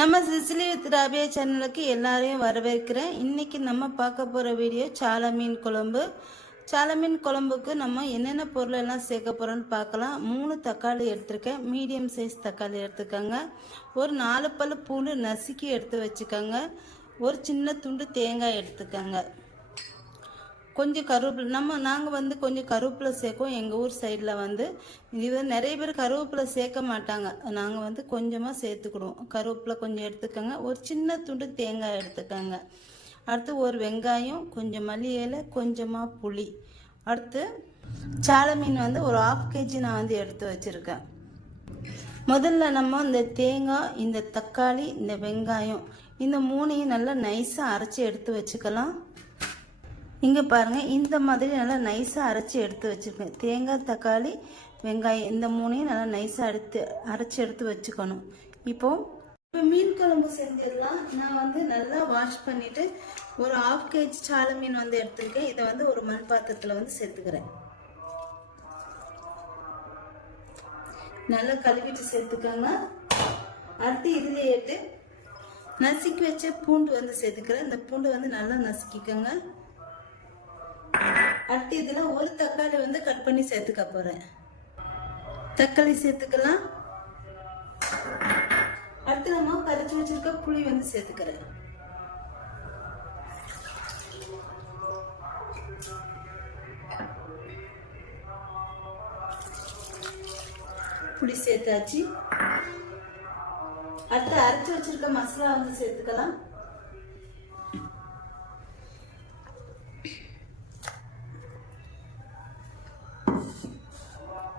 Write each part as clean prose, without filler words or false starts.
நம்ம Sicily with Rabia சேனலுக்கு எல்லாரையும் வரவேற்கிறேன். இன்னைக்கு நம்ம பார்க்க போகிற வீடியோ சால மீன் குழம்பு. சால மீன் குழம்புக்கு நம்ம என்னென்ன பொருள் எல்லாம் சேர்க்க போகிறோன்னு பார்க்கலாம். 3 தக்காளி எடுத்துருக்கேன், மீடியம் சைஸ் தக்காளி எடுத்துக்கோங்க. ஒரு 4 பல் பூண்டு நசுக்கி எடுத்து வச்சுக்கோங்க. ஒரு சின்ன துண்டு தேங்காய் எடுத்துக்கோங்க. கொஞ்சம் கருவேப்பிலை, நாங்கள் கொஞ்சம் கருவேப்பிலை சேர்க்கோம். எங்கள் ஊர் சைடில் இது நிறைய பேர் கருவேப்பிலை சேர்க்க மாட்டாங்க. நாங்கள் கொஞ்சமாக சேர்த்துக்கிடுவோம். கருவேப்பிலை கொஞ்சம் எடுத்துக்கோங்க. ஒரு சின்ன துண்டு தேங்காய் எடுத்துக்கோங்க. அடுத்து ஒரு வெங்காயம், கொஞ்சம் மல்லி இலை, கொஞ்சமாக புளி. அடுத்து சால மீன் ஒரு 1/2 kg நான் எடுத்து வச்சுருக்கேன். முதல்ல நம்ம இந்த தேங்காய், இந்த தக்காளி, இந்த வெங்காயம், இந்த 3ஐயும் நல்லா நைஸாக அரைச்சி எடுத்து வச்சுக்கலாம். இங்கே பாருங்கள், இந்த மாதிரி நல்லா நைஸாக அரைச்சி எடுத்து வச்சுருக்கேன். தேங்காய், தக்காளி, வெங்காயம் இந்த 3ஐயும் நல்லா நைஸாக அரைச்சி எடுத்து வச்சுக்கணும். இப்போ மீன் குழம்பு செஞ்சிடலாம். நான் நல்லா வாஷ் பண்ணிவிட்டு ஒரு 1/2 kg சால மீன் எடுத்துருக்கேன். இதை ஒரு மண் பாத்திரத்தில் சேர்த்துக்கிறேன். நல்லா கழுவிட்டு சேர்த்துக்கோங்க. அடுத்து இதுலேட்டு நசுக்கி வச்ச பூண்டு சேர்த்துக்கிறேன். இந்த பூண்டு நல்லா நசுக்கிக்கோங்க. அடுத்து இதுல ஒரு தக்காளி கட் பண்ணி சேர்த்துக்க போறேன். தக்காளி சேர்த்துக்கலாம். அடுத்து நம்ம கரைச்சி வச்சிருக்க புளி சேர்த்துக்கிறேன். புளி சேர்த்தாச்சு. அடுத்து அரைச்சி வச்சிருக்க மசாலா சேர்த்துக்கலாம்.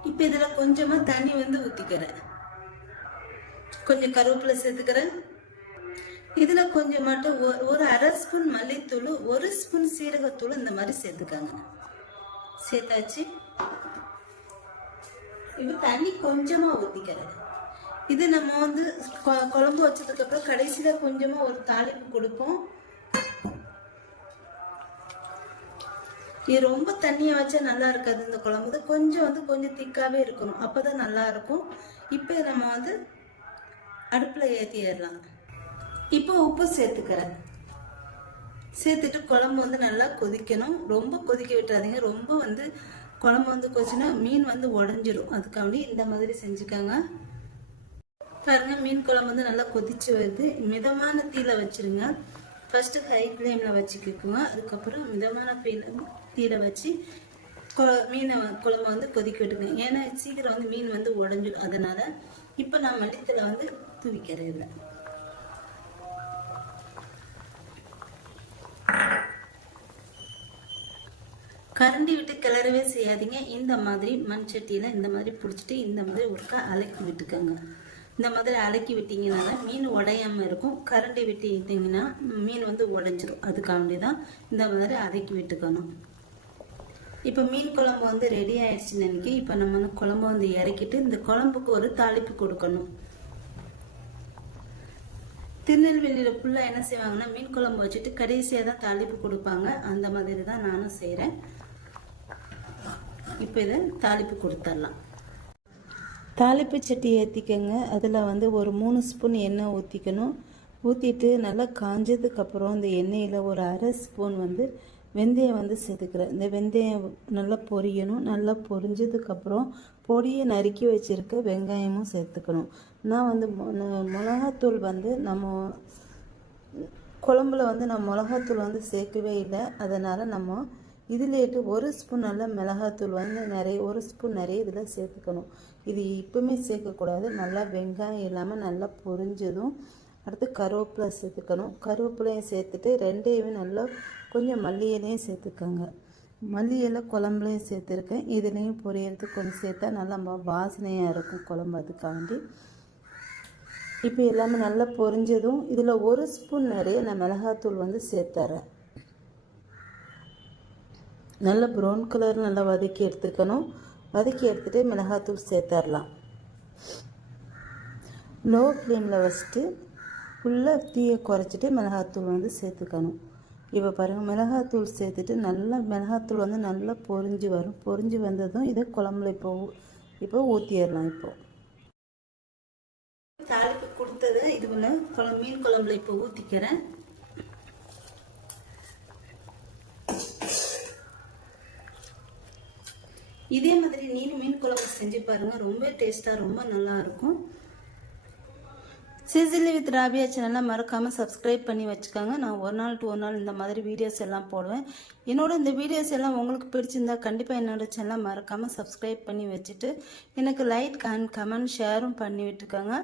இப்போ இதில் கொஞ்சமாக தண்ணி ஊற்றிக்கிறேன். கொஞ்சம் கருவேப்பிலை சேர்த்துக்கிறேன். இதில் கொஞ்சம் மட்டும் ஒரு 1/2 ஸ்பூன் மல்லித்தூள், 1 ஸ்பூன் சீரகத்தூள் இந்த மாதிரி சேர்த்துக்காங்க. சேர்த்தாச்சு. இப்போ தண்ணி கொஞ்சமாக ஊற்றிக்கிறேன். இது நம்ம குழம்பு வச்சதுக்கப்புறம் கடைசியில் கொஞ்சமாக ஒரு தாளிப்பு கொடுப்போம். இது ரொம்ப தண்ணியை வச்சா நல்லா இருக்காது. இந்த குழம்பு கொஞ்சம் திக்காவே இருக்கணும், அப்போதான் நல்லா இருக்கும். இப்போ நம்ம அடுப்பில் ஏற்றிடலாம். இப்போ உப்பு சேர்த்துக்கிறேன். சேர்த்துட்டு குழம்பு நல்லா கொதிக்கணும். ரொம்ப கொதிக்க விட்டுறாதீங்க. ரொம்ப குழம்பு கொதிச்சுன்னா மீன் உடஞ்சிரும். அதுக்காண்டி இந்த மாதிரி செஞ்சுக்கோங்க. பாருங்க, மீன் குழம்பு நல்லா கொதிச்சு வருது. மிதமான தீயில வச்சிருங்க. ஃபர்ஸ்ட் ஹை ஃப்ளேமில் வச்சுக்கோங்க. அதுக்கப்புறம் மிதமான தீயில வச்சு மீனை குழம்பு கொதிக்க விட்டுங்க. ஏன்னா சீக்கிரம் மீன் உடஞ்சிடும். அதனால இப்போ நான் மல்லித்தலை தூவிக்கிறேன். இல்லை கரண்டி விட்டு கிளறவே செய்யாதீங்க. இந்த மாதிரி மண் சட்டியில் இந்த மாதிரி பிடிச்சிட்டு இந்த மாதிரி ஒருக்கா அலக்கி விட்டுக்கோங்க. இந்த மாதிரி அலக்கி விட்டீங்கன்னா மீன் உடையாமல் இருக்கும். கரண்டி விட்டீங்கன்னா மீன் உடைஞ்சிரும். அதுக்காண்டி தான் இந்த மாதிரி அலக்கி விட்டுக்கணும். இப்போ மீன் குழம்பு ரெடி ஆயிடுச்சுன்னு நினைக்க. இப்போ நம்ம குழம்பு இறக்கிட்டு இந்த குழம்புக்கு ஒரு தாளிப்பு கொடுக்கணும். திருநெல்வேலியில் ஃபுல்லாக என்ன செய்வாங்கன்னா மீன் குழம்பு வச்சுட்டு கடைசியாக தான் தாளிப்பு கொடுப்பாங்க. அந்த மாதிரி தான் நானும் செய்கிறேன். இப்போ இதை தாளிப்பு கொடுத்துடலாம். தாளிப்பு சட்டி ஏற்றிக்கங்க. அதில் ஒரு 3 ஸ்பூன் எண்ணெய் ஊற்றிக்கணும். ஊற்றிட்டு நல்லா காஞ்சதுக்கப்புறம் இந்த எண்ணெயில் ஒரு 1/2 ஸ்பூன் வெந்தயம் சேர்த்துக்கிறேன். இந்த வெந்தயம் நல்லா பொரியணும். நல்லா பொரிஞ்சதுக்கப்புறம் பொடியை நறுக்கி வச்சுருக்க வெங்காயமும் சேர்த்துக்கணும். நான் மிளகாத்தூள் நம்ம குழம்புல நான் மிளகாத்தூள் சேர்க்கவே இல்லை. அதனால் நம்ம இதுலேட்டு 1 ஸ்பூன் நல்லா மிளகாத்தூள் நிறைய 1 ஸ்பூன் நிறைய இதில் சேர்த்துக்கணும். இது இப்போவுமே சேர்க்கக்கூடாது. நல்லா வெங்காயம் இல்லாமல் நல்லா பொரிஞ்சதும் அடுத்து கருவேப்பிலை சேர்த்துக்கணும். கருவேப்பிலையும் சேர்த்துட்டு ரெண்டையுமே நல்லா கொஞ்சம் மல்லி இலையும் சேர்த்துக்கோங்க. மல்லி இலை குழம்புலையும் சேர்த்துருக்கேன். இதுலேயும் பொரியறதுக்கு கொஞ்சம் சேர்த்தா நல்லா வாசனையாக இருக்கும் குழம்பு. அதுக்காண்டி இப்போ எல்லாமே நல்லா பொரிஞ்சதும் இதில் 1 ஸ்பூன் நிறைய நான் மிளகாத்தூள் சேர்த்துறேன். நல்லா ப்ரௌன் கலர் நல்லா வதக்கி எடுத்துக்கணும். வதக்கி எடுத்துகிட்டு மிளகாத்தூள் சேர்த்துடலாம். லோ ஃப்ளேமில் வச்சுட்டு ஃபுல்லாக தீயை குறைச்சிட்டு மிளகாத்தூள் சேர்த்துக்கணும். இப்போ பாருங்கள், மிளகாத்தூள் சேர்த்துட்டு நல்லா மிளகாத்தூள் நல்லா பொரிஞ்சு வரும். பொரிஞ்சு வந்ததும் இதை குழம்புல இப்போ ஊற்றிடலாம். இப்போ தாளிப்பு கொடுத்தது இதுவில் மீன் குழம்புல இப்போ ஊற்றிக்கிறேன். இதே மாதிரி நீனும் மீன் குழம்பு செஞ்சு பாருங்கள், ரொம்ப டேஸ்ட்டாக ரொம்ப நல்லா இருக்கும். சிசிலி வித் ராபியா சேனலை மறக்காமல் சப்ஸ்கிரைப் பண்ணி வச்சுக்கோங்க. நான் ஒரு நாள் டு ஒரு நாள் இந்த மாதிரி வீடியோஸ் எல்லாம் போடுவேன். என்னோட இந்த வீடியோஸ் எல்லாம் உங்களுக்கு பிடிச்சிருந்தா கண்டிப்பாக என்னோட சேனலை மறக்காமல் சப்ஸ்கிரைப் பண்ணி வச்சுட்டு எனக்கு லைக் அண்ட் கமெண்ட் ஷேரும் பண்ணி விட்டுக்கோங்க.